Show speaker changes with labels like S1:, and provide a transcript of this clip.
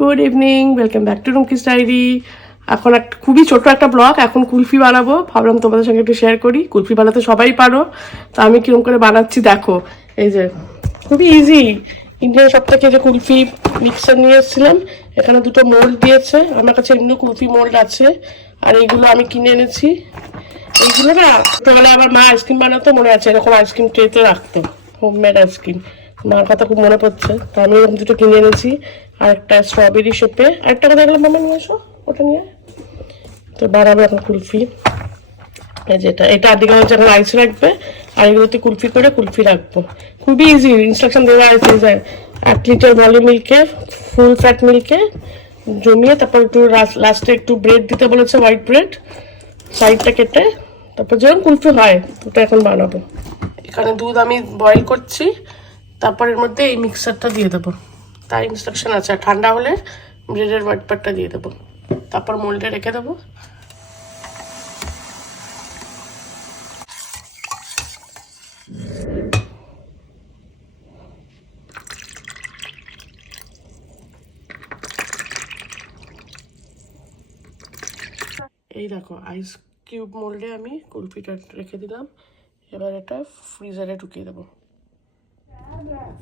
S1: Good evening welcome back to Rumki's diary এখন একটা খুবই ছোট একটা ব্লগ এখন কুলফি বানাবো। ভাবলাম তোমাদের সঙ্গে একটু শেয়ার করি। কুলফি বানাতে সবাই পারো। তো আমি কীরকম করে বানাচ্ছি দেখো। এই যে, খুবই ইজি ইন্ডিয়ান সব থেকে যে কুলফি মিক্সার নিয়ে এসেছিলাম, এখানে দুটো মোল্ড দিয়েছে। আমার কাছে এমনি কুলফি মোল্ড আছে। আর এইগুলো আমি কিনে এনেছি। এইগুলো না, ছোটবেলায় আমার মা আইসক্রিম বানাতো, মনে আছে এরকম আইসক্রিম ট্রেতে রাখতো। হোমমেড আইসক্রিম মার কথা খুব মনে পড়ছে। তো আমি এরকম দুটো কিনে এনেছি আর একটা স্ট্রবেরি শেপে আরেকটা কথা দেখলাম মামা নিয়ে এসো, ওটা নিয়ে। তো বানাবো এখন কুলফি। যেটা এটা আদিকে হচ্ছে এখন আইস রাখবে, আর এগুলোতে কুলফি করে কুলফি রাখব। খুবই ইজি ইনস্ট্রাকশন দেওয়া আছে যে এক লিটার ভলি মিল্কে ফুল ফ্যাট মিল্কে জমিয়ে তারপর একটু লাস্টে একটু ব্রেড দিতে বলেছে হোয়াইট ব্রেড সাইডটা কেটে, তারপর যখন কুলফি হয়, ওটা এখন বানাবো। এখানে দুধ আমি বয়েল করছি। তারপর এর মধ্যে এই মিক্সারটা দিয়ে দেবো। তার ইনস্ট্রাকশন আছে, ঠান্ডা হলে ব্রেডের হোয়াইট পার্টটা দিয়ে দেবো। তারপর মোল্ডে রেখে দেবো। এই দেখো আইস কিউব মোল্ডে আমি কুলফিটা রেখে দিলাম। এবার এটা ফ্রিজারে ঢুকিয়ে দেবো। Yeah.